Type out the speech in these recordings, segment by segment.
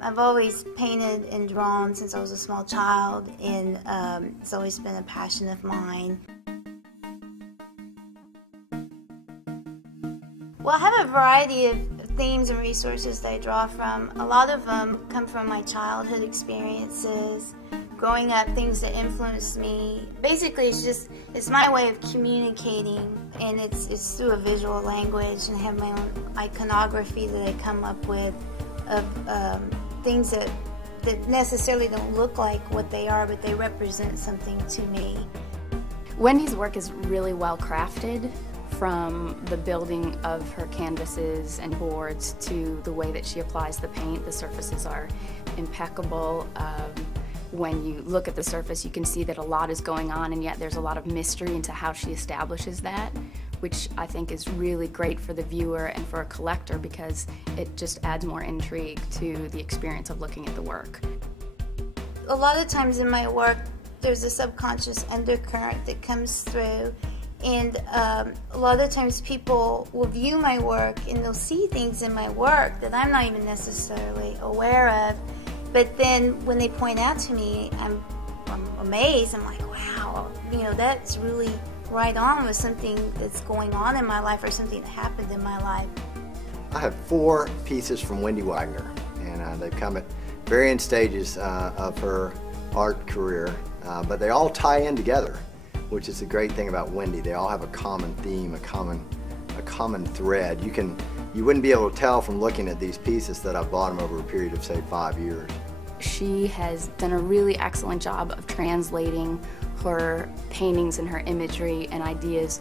I've always painted and drawn since I was a small child, and it's always been a passion of mine. Well, I have a variety of themes and resources that I draw from. A lot of them come from my childhood experiences, growing up, things that influenced me. Basically, it's my way of communicating, and it's through a visual language, and I have my own iconography that I come up with of things that necessarily don't look like what they are, but they represent something to me. Wendy's work is really well crafted, from the building of her canvases and boards to the way that she applies the paint. The surfaces are impeccable. When you look at the surface, you can see that a lot is going on, and yet there's a lot of mystery into how she establishes that, which I think is really great for the viewer and for a collector, because it just adds more intrigue to the experience of looking at the work. A lot of times in my work, there's a subconscious undercurrent that comes through, and a lot of times people will view my work and they'll see things in my work that I'm not even necessarily aware of. But then when they point out to me, I'm amazed. I'm like, wow, that's really right on with something that's going on in my life or something that happened in my life. I have 4 pieces from Wendy Wagner, and they've come at varying stages of her art career, but they all tie in together, which is the great thing about Wendy. They all have a common theme, a common thread. You wouldn't be able to tell from looking at these pieces that I've bought them over a period of, say, 5 years. She has done a really excellent job of translating her paintings and her imagery and ideas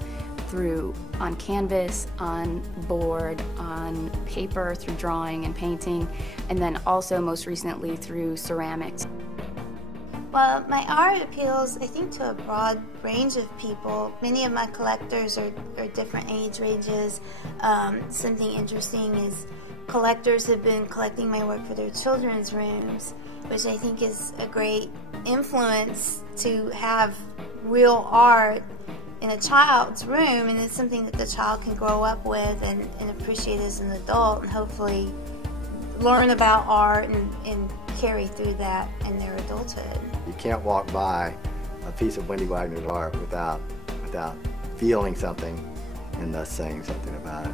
on canvas, on board, on paper, through drawing and painting, and then also most recently through ceramics. Well, my art appeals, I think, to a broad range of people. Many of my collectors are different age ranges. Something interesting is collectors have been collecting my work for their children's rooms, which I think is a great influence to have real art in a child's room, and it's something that the child can grow up with and appreciate as an adult, and hopefully learn about art and carry through that in their adulthood. You can't walk by a piece of Wendy Wagner's art without feeling something and thus saying something about it.